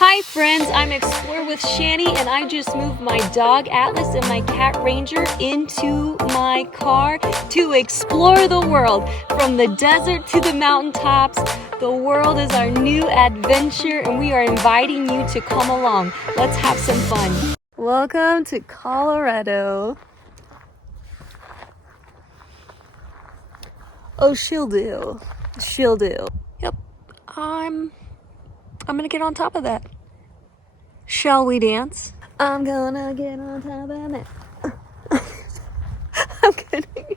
Hi friends, I'm Explore with Shani and I just moved my dog Atlas and my cat Ranger into my car to explore the world. From the desert to the mountaintops, the world is our new adventure and we are inviting you to come along. Let's have some fun. Welcome to Colorado. Oh, she'll do. She'll do. Yep, I'm gonna get on top of that. Shall we dance? I'm gonna get on top of that. I'm kidding.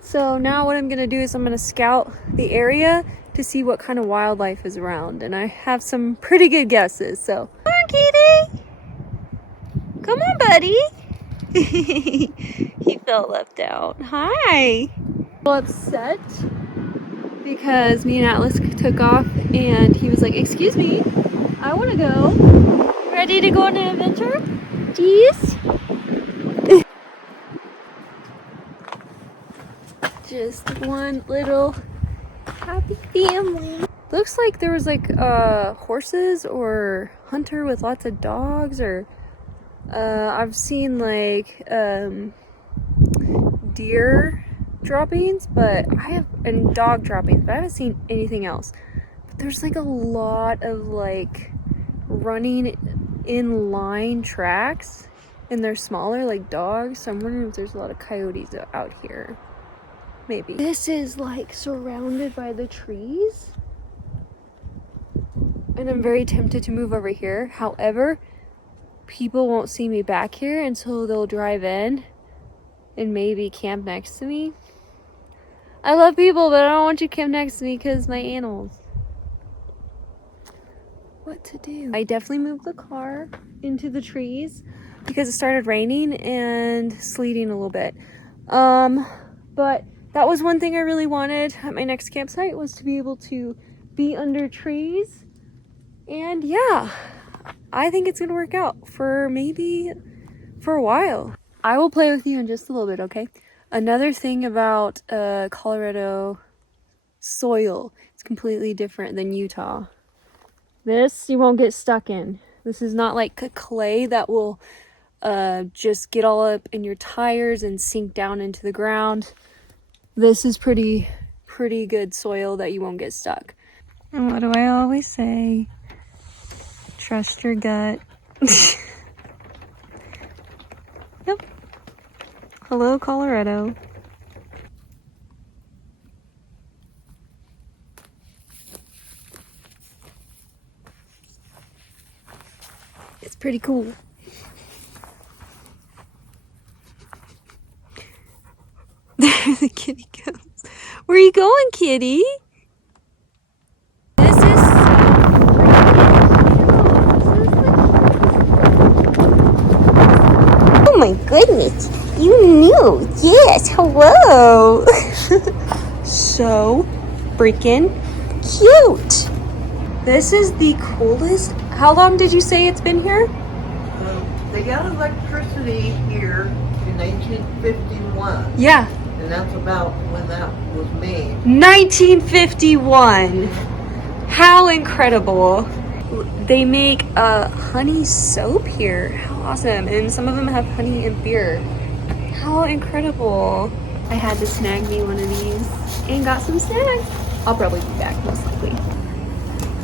So now what I'm gonna do is I'm gonna scout the area to see what kind of wildlife is around, and I have some pretty good guesses. So, come on, kitty. Come on, buddy. He felt left out. Hi. Upset because me and Atlas took off, and he was like, "Excuse me, I want to go. Ready to go on an adventure? Jeez." Just one little happy family. Looks like there was like horses or hunter with lots of dogs, or I've seen like deer droppings, and dog droppings, but I haven't seen anything else. But there's like a lot of like running in line tracks, and they're smaller like dogs, so I'm wondering if there's a lot of coyotes out here. Maybe. This is like surrounded by the trees, and I'm very tempted to move over here. However, people won't see me back here until they'll drive in and maybe camp next to me. I love people, but I don't want you to camp next to me because my animals. What to do? I definitely moved the car into the trees because it started raining and sleeting a little bit. But that was one thing I really wanted at my next campsite, was to be able to be under trees. And yeah, I think it's gonna work out for a while. I will play with you in just a little bit, okay? Another thing about Colorado soil, it's completely different than Utah. This you won't get stuck in. This is not like clay that will just get all up in your tires and sink down into the ground. This is pretty good soil that you won't get stuck. And what do I always say? Trust your gut. Yep. Hello, Colorado. It's pretty cool. There the kitty goes. Where are you going, kitty? This is oh my goodness. You knew. Yes, hello. So freaking cute. This is the coolest. How long did you say it's been here? They got electricity here in 1851. Yeah. And that's about when that was made. 1951. How incredible. They make honey soap here. How awesome. And some of them have honey and beer. How incredible. I had to snag me one of these and got some snacks. I'll probably be back most likely.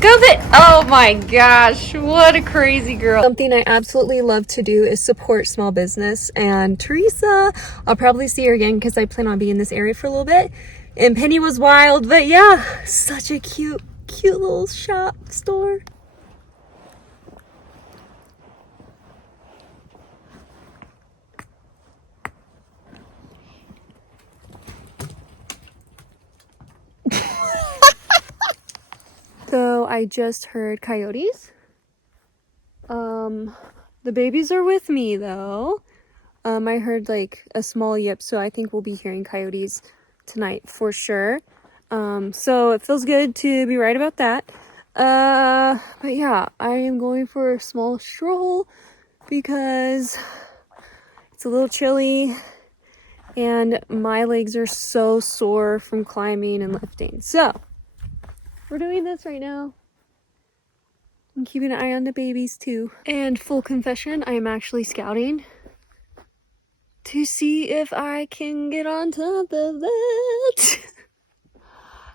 Go fit! Oh my gosh, what a crazy girl. Something I absolutely love to do is support small business, and Teresa, I'll probably see her again because I plan on being in this area for a little bit. And Penny was wild, but yeah, such a cute little shop store. So I just heard coyotes. The babies are with me though. I heard like a small yip, so I think we'll be hearing coyotes tonight for sure. So it feels good to be right about that. But yeah, I am going for a small stroll because it's a little chilly and my legs are so sore from climbing and lifting. So we're doing this right now. I'm keeping an eye on the babies too. And full confession, I am actually scouting to see if I can get on top of it.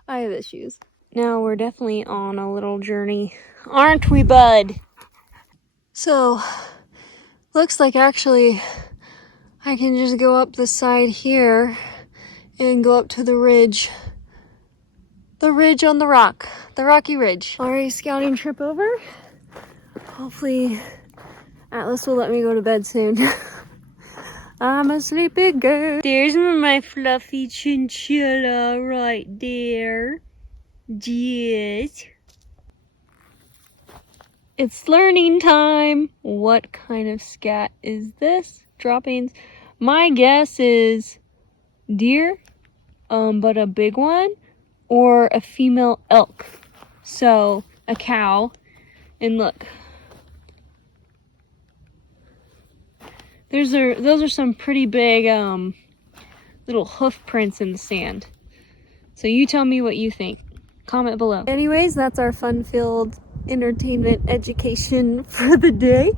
I have issues. Now we're definitely on a little journey, aren't we, bud? So, looks like actually I can just go up the side here and go up to the ridge. The ridge on the rock. The rocky ridge. Alright, scouting trip over. Hopefully Atlas will let me go to bed soon. I'm a sleepy girl. There's my fluffy chinchilla right there. Yes. It's learning time. What kind of scat is this? Droppings. My guess is deer, but a big one, or a female elk. So a cow. And look, those are some pretty big little hoof prints in the sand. So you tell me what you think. Comment below. Anyways, that's our fun-filled entertainment education for the day.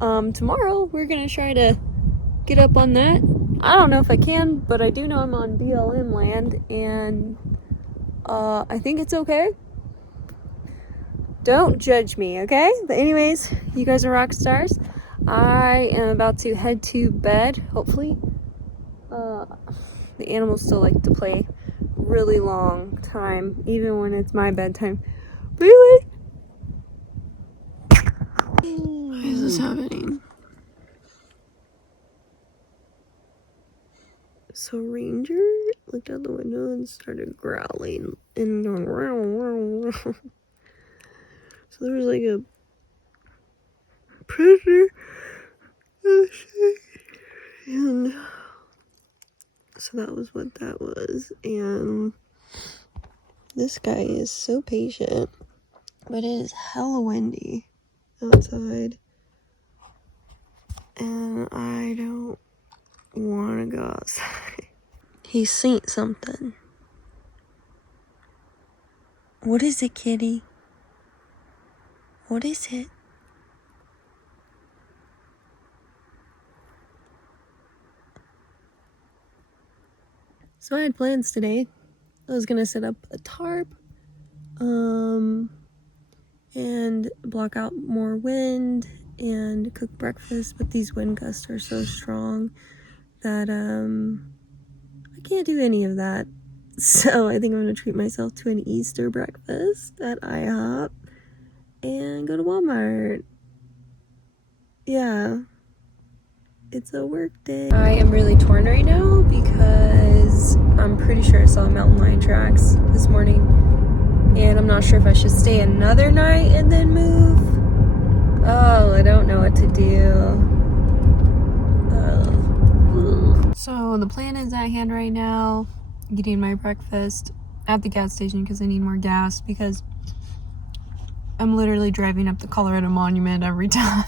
Tomorrow we're gonna try to get up on that. I don't know if I can, but I do know I'm on BLM land, and I think it's okay. Don't judge me, okay? But anyways, you guys are rock stars. I am about to head to bed, hopefully. The animals still like to play really long time, even when it's my bedtime. Really? Why is this happening? So Ranger looked out the window and started growling and going row, row, row. So there was like a predator, and so that was what that was. And this guy is so patient, but it is hella windy outside, and I don't want to go outside. He's seen something. What is it, kitty? What is it? So I had plans today. I was gonna set up a tarp, and block out more wind and cook breakfast, but these wind gusts are so strong that I can't do any of that. So I think I'm gonna treat myself to an Easter breakfast at IHOP and go to Walmart. Yeah, it's a work day. I am really torn right now because I'm pretty sure I saw mountain lion tracks this morning, and I'm not sure if I should stay another night and then move. Oh, I don't know what to do. So the plan is at hand right now, getting my breakfast at the gas station because I need more gas, because I'm literally driving up the Colorado Monument every time.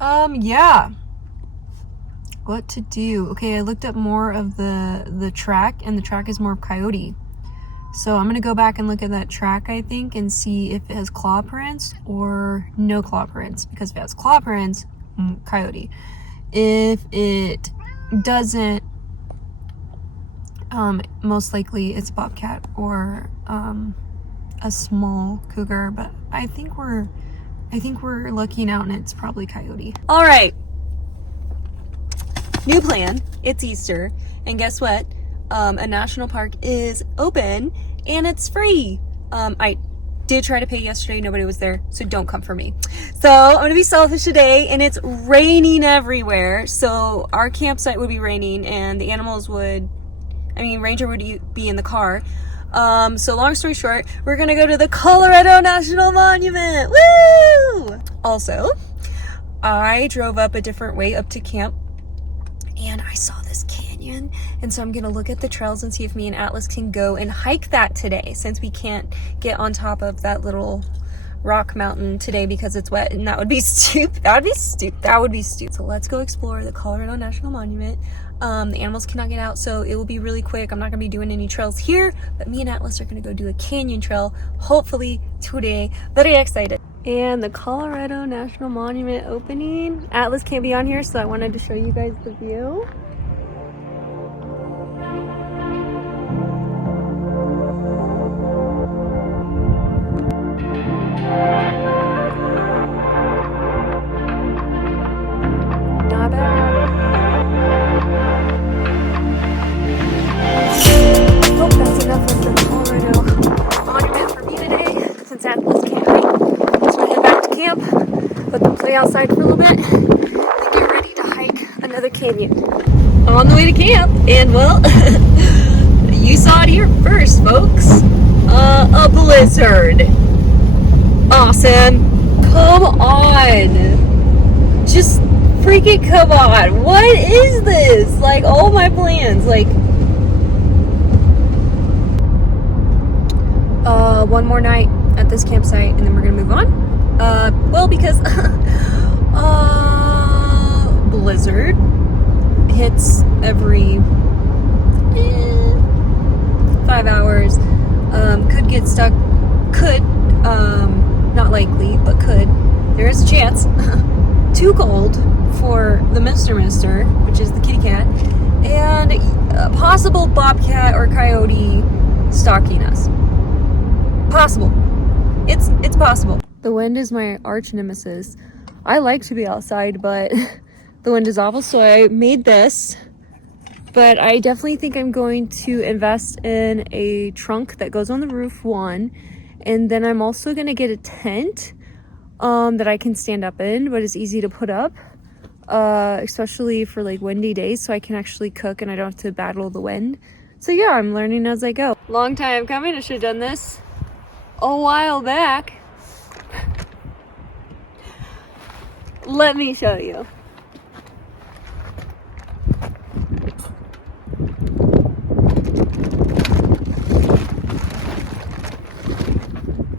Yeah. What to do? Okay, I looked up more of the track, and the track is more of coyote. So I'm gonna go back and look at that track, I think, and see if it has claw prints or no claw prints. Because if it has claw prints, coyote. If it doesn't, most likely it's bobcat or a small cougar. But I think we're looking out, and it's probably coyote. All right. New plan. It's Easter, and guess what? A national park is open and it's free. I did try to pay yesterday, nobody was there, so don't come for me. So I'm gonna be selfish today, and it's raining everywhere, so our campsite would be raining, and the animals would, Ranger would be in the car. So long story short, we're gonna go to the Colorado National Monument. Woo! Also, I drove up a different way up to camp, and I saw this canyon, and so I'm gonna look at the trails and see if me and Atlas can go and hike that today, since we can't get on top of that little rock mountain today because it's wet, and that would be stupid. That would be stupid. So let's go explore the Colorado National Monument. The animals cannot get out, so it will be really quick. I'm not gonna be doing any trails here, but me and Atlas are gonna go do a canyon trail, hopefully today. Very excited. And the Colorado National Monument opening. Atlas can't be on here, so I wanted to show you guys the view. Not bad. Oh, that's enough of the Colorado Monument for me today, since Atlas can't hike. Just gonna head back to camp, let them play outside for a little bit, and get ready to hike another canyon. On the way to camp, and well, you saw it here first, folks. A blizzard. Awesome. Come on. Just freaking come on. What is this? Like, all my plans, like, one more night at this campsite, and then we're gonna move on. Well, because blizzard hits every 5 hours. Could get stuck. Could, not likely, but could. There is a chance. Too cold for the Mister, which is the kitty cat, and a possible bobcat or coyote stalking us. Possible. It's possible. The wind is my arch nemesis. I like to be outside, but the wind is awful, so I made this. But I definitely think I'm going to invest in a trunk that goes on the roof, one, and then I'm also gonna get a tent that I can stand up in, but it's easy to put up, especially for like windy days, so I can actually cook and I don't have to battle the wind. So yeah, I'm learning as I go. Long time coming. I should have done this a while back. Let me show you.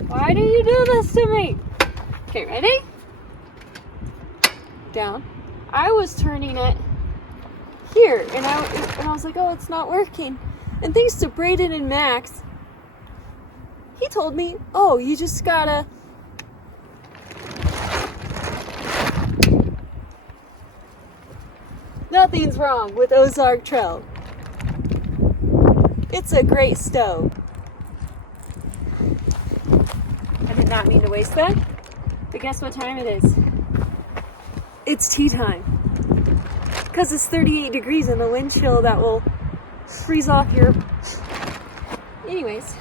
Why do you do this to me? Okay, ready? Down. I was turning it here, and I was like, oh, it's not working. And thanks to Brayden and Max, he told me, oh, you just gotta nothing's wrong with Ozark Trail. It's a great stove. I did not mean to waste that, but guess what time it is? It's tea time. Because it's 38 degrees and the wind chill that will freeze off your... Anyways.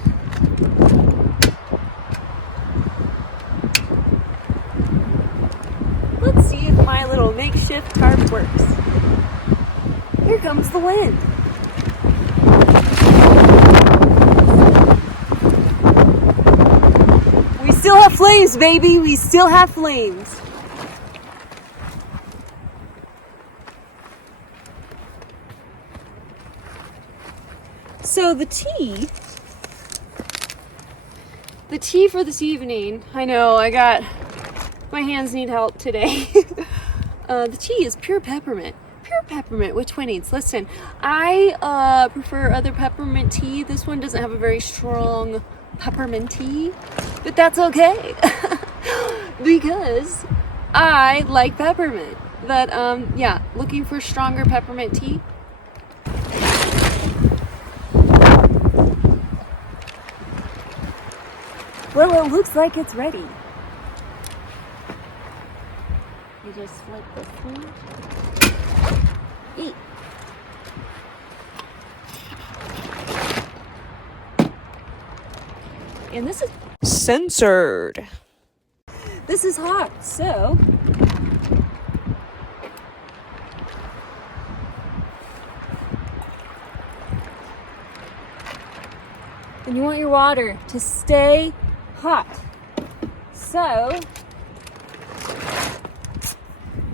Let's see if my little makeshift tarp works. Here comes the wind. We still have flames, baby. We still have flames. So the tea for this evening, I know my hands need help today. The tea is pure peppermint with Twinings. Listen, I prefer other peppermint tea. This one doesn't have a very strong peppermint tea, but that's okay because I like peppermint. But yeah, looking for stronger peppermint tea. Well, it looks like it's ready. You just flip this one. Eat. And this is censored. This is hot, so and you want your water to stay hot. So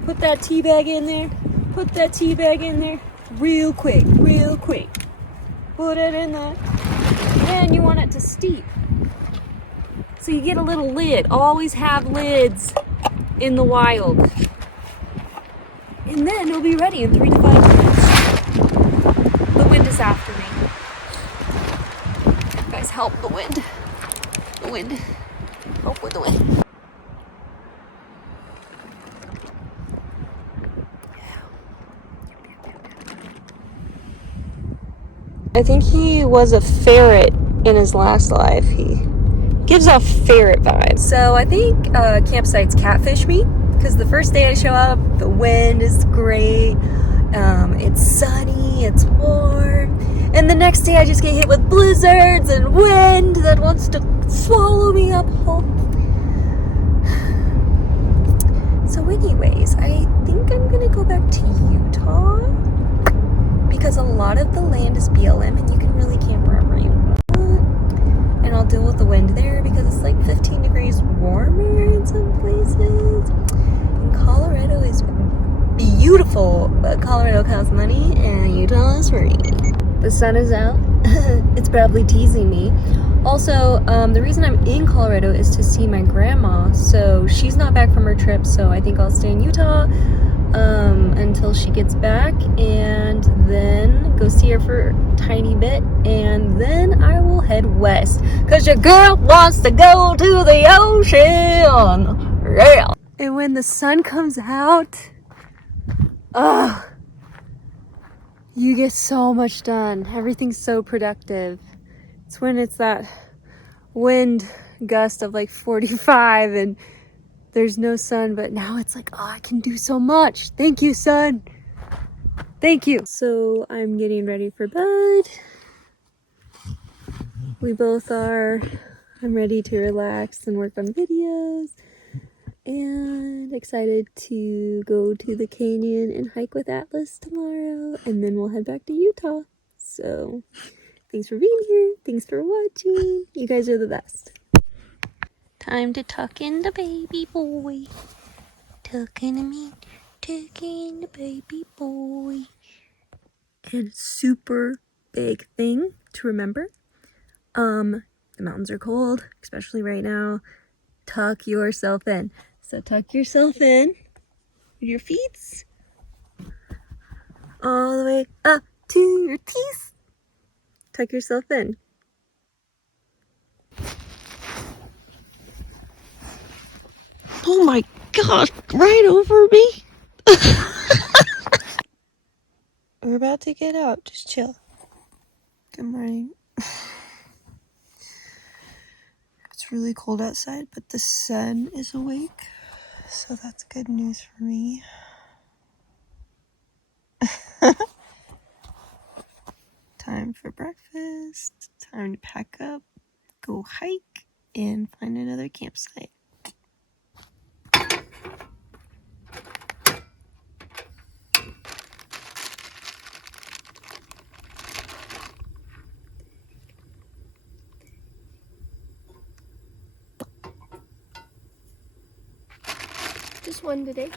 put that tea bag in there. Put that tea bag in there real quick. Put it in there. And you want it to steep. So you get a little lid. Always have lids in the wild. And then it'll be ready in 3 to 5 minutes. The wind is after me. You guys help the wind. Help with the wind. I think he was a ferret in his last life. He gives off ferret vibes. So I think campsites catfish me, because the first day I show up, the wind is great. It's sunny, it's warm. And the next day I just get hit with blizzards and wind that wants to swallow me up whole. So anyways, I think I'm gonna go back to Utah, because a lot of the land is BLM and you can really camp wherever you want. And I'll deal with the wind there because it's like 15 degrees warmer in some places. And Colorado is beautiful, but Colorado costs money and Utah is free. The sun is out. It's probably teasing me. Also, the reason I'm in Colorado is to see my grandma. So she's not back from her trip, so I think I'll stay in Utah until she gets back, and then go see her for a tiny bit, and then I will head west, because your girl wants to go to the ocean. Yeah. And when the sun comes out, you get so much done. Everything's so productive. It's when it's that wind gust of like 45 and there's no sun, but now it's like, oh, I can do so much. Thank you, sun. Thank you. So I'm getting ready for bed. We both are. I'm ready to relax and work on videos, and excited to go to the canyon and hike with Atlas tomorrow, and then we'll head back to Utah. So thanks for being here. Thanks for watching. You guys are the best. Time to tuck in the baby boy. Tucking him in. Tucking the baby boy. And super big thing to remember. The mountains are cold, especially right now. Tuck yourself in. So tuck yourself in with your feet all the way up to your teeth. Tuck yourself in. Oh my gosh, right over me. We're about to get out. Just chill. Good morning. It's really cold outside, but the sun is awake. So that's good news for me. Time for breakfast. Time to pack up, go hike, and find another campsite. Just one today.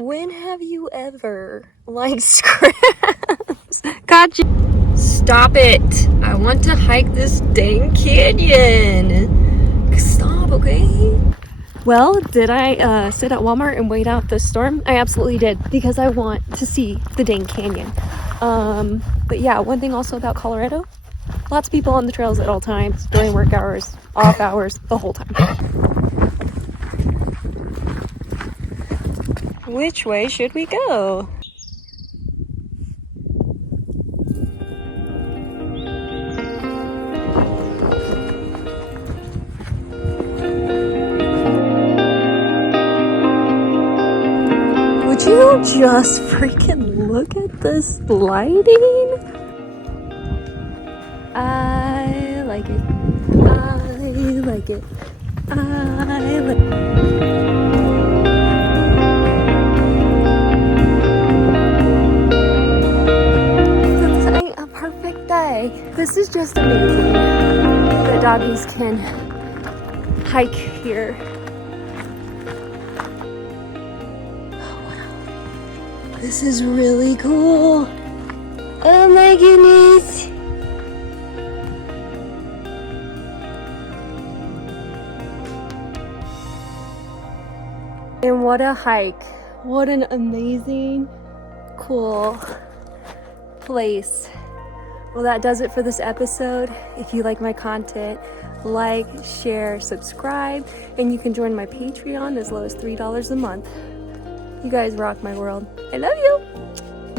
When have you ever liked scraps? Gotcha. Stop it. I want to hike this dang canyon. Stop, okay? Well, did I sit at Walmart and wait out the storm? I absolutely did, because I want to see the dang canyon. But yeah, one thing also about Colorado, lots of people on the trails at all times, during work hours, off hours, the whole time. Which way should we go? Would you just freaking look at this lighting? I like it. I like it. I like it. This ain't a perfect day. This is just amazing that doggies can hike here. This is really cool. Oh my goodness. And what a hike. What an amazing, cool place. Well, that does it for this episode. If you like my content, like, share, subscribe, and you can join my Patreon as low as $3 a month. You guys rock my world. I love you.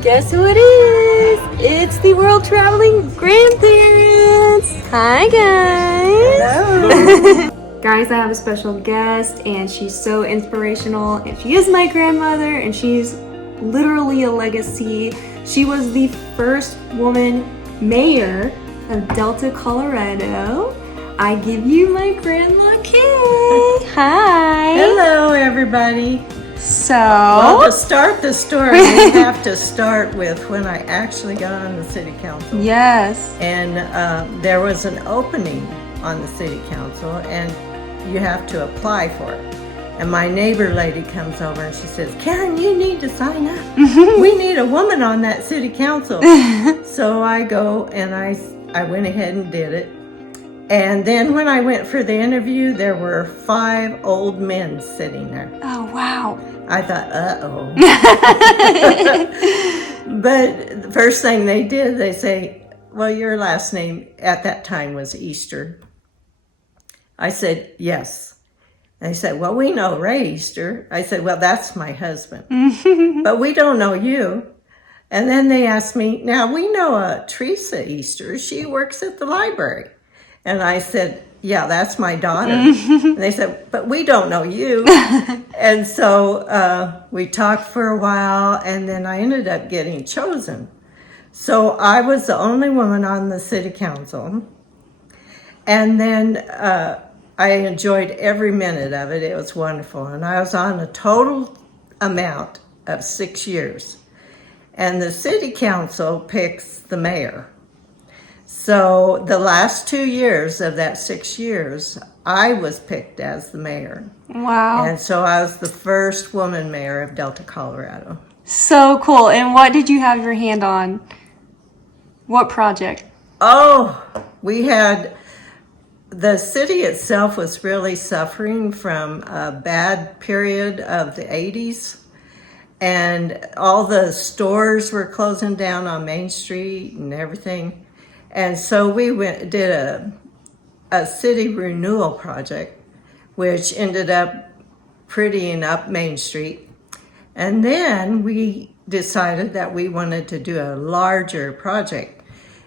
Guess who it is? It's the world traveling grandparents. Hi, guys. Hello. Guys, I have a special guest, and she's so inspirational. And she is my grandmother, and she's literally a legacy. She was the first woman mayor of Delta, Colorado. I give you my Grandma Kay. Hi. Hello, everybody. So, Well, to start the story, we have to start with when I actually got on the city council. yes. And there was an opening on the city council, and you have to apply for it. And my neighbor lady comes over and she says, Karen, you need to sign up. We need a woman on that city council. So I go and I went ahead and did it. And then when I went for the interview, there were 5 old men sitting there. Oh, wow. I thought, uh-oh. But the first thing they did, they say, well, your last name at that time was Easter. I said, yes. They said, well, we know Ray Easter. I said, well, that's my husband. But we don't know you. And then they asked me, now we know Teresa Easter. She works at the library. And I said, yeah, that's my daughter. And they said, but we don't know you. And so we talked for a while, and then I ended up getting chosen. So I was the only woman on the city council. And then I enjoyed every minute of it. It was wonderful. And I was on a total amount of 6 years. And the city council picks the mayor. So the last 2 years of that 6 years, I was picked as the mayor. Wow. And so I was the first woman mayor of Delta, Colorado. So cool. And what did you have your hand on? What project? Oh, we had, the city itself was really suffering from a bad period of the 80s. And all the stores were closing down on Main Street and everything. And so we did a city renewal project, which ended up prettying up Main Street. And then we decided that we wanted to do a larger project.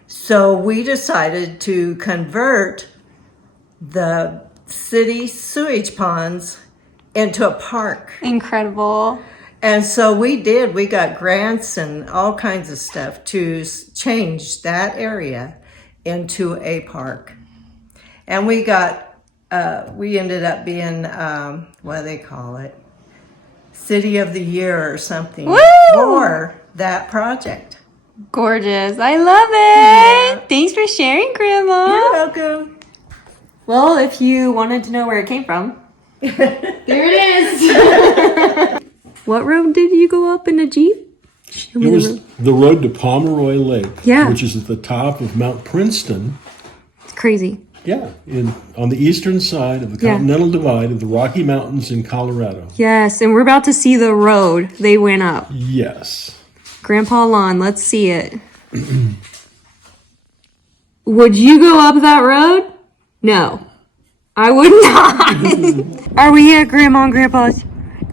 So we decided to convert the city sewage ponds into a park. Incredible. And so we did. We got grants and all kinds of stuff to change that area into a park. And we got, we ended up being, what do they call it? City of the Year or something. Woo! For that project. Gorgeous. I love it. Yeah. Thanks for sharing, Grandma. You're welcome. Well, if you wanted to know where it came from, there it is. What road did you go up in a Jeep? Show me It the was road. the road to Pomeroy Lake, Yeah. which is at the top of Mount Princeton. It's crazy. Yeah, on the eastern side of the Yeah. Continental Divide of the Rocky Mountains in Colorado. Yes, and we're about to see the road they went up. Yes. Grandpa Lon, let's see it. Would you go up that road? No. I would not. Are we at Grandma and Grandpa's?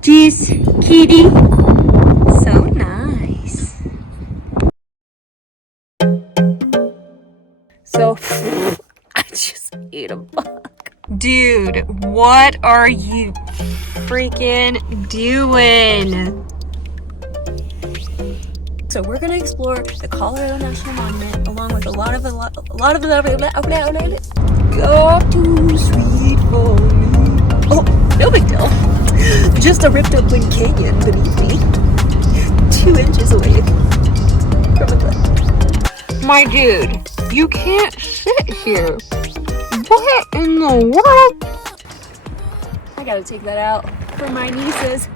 Jeez, kitty. So nice. So, I just ate a bug. Dude, what are you freaking doing? So we're gonna explore the Colorado National Monument along with a lot of go to sweet for me. Oh, no big deal. Just a ripped open canyon beneath me. 2 inches away from the cliff. My dude, you can't sit here. What in the world? I gotta take that out for my nieces.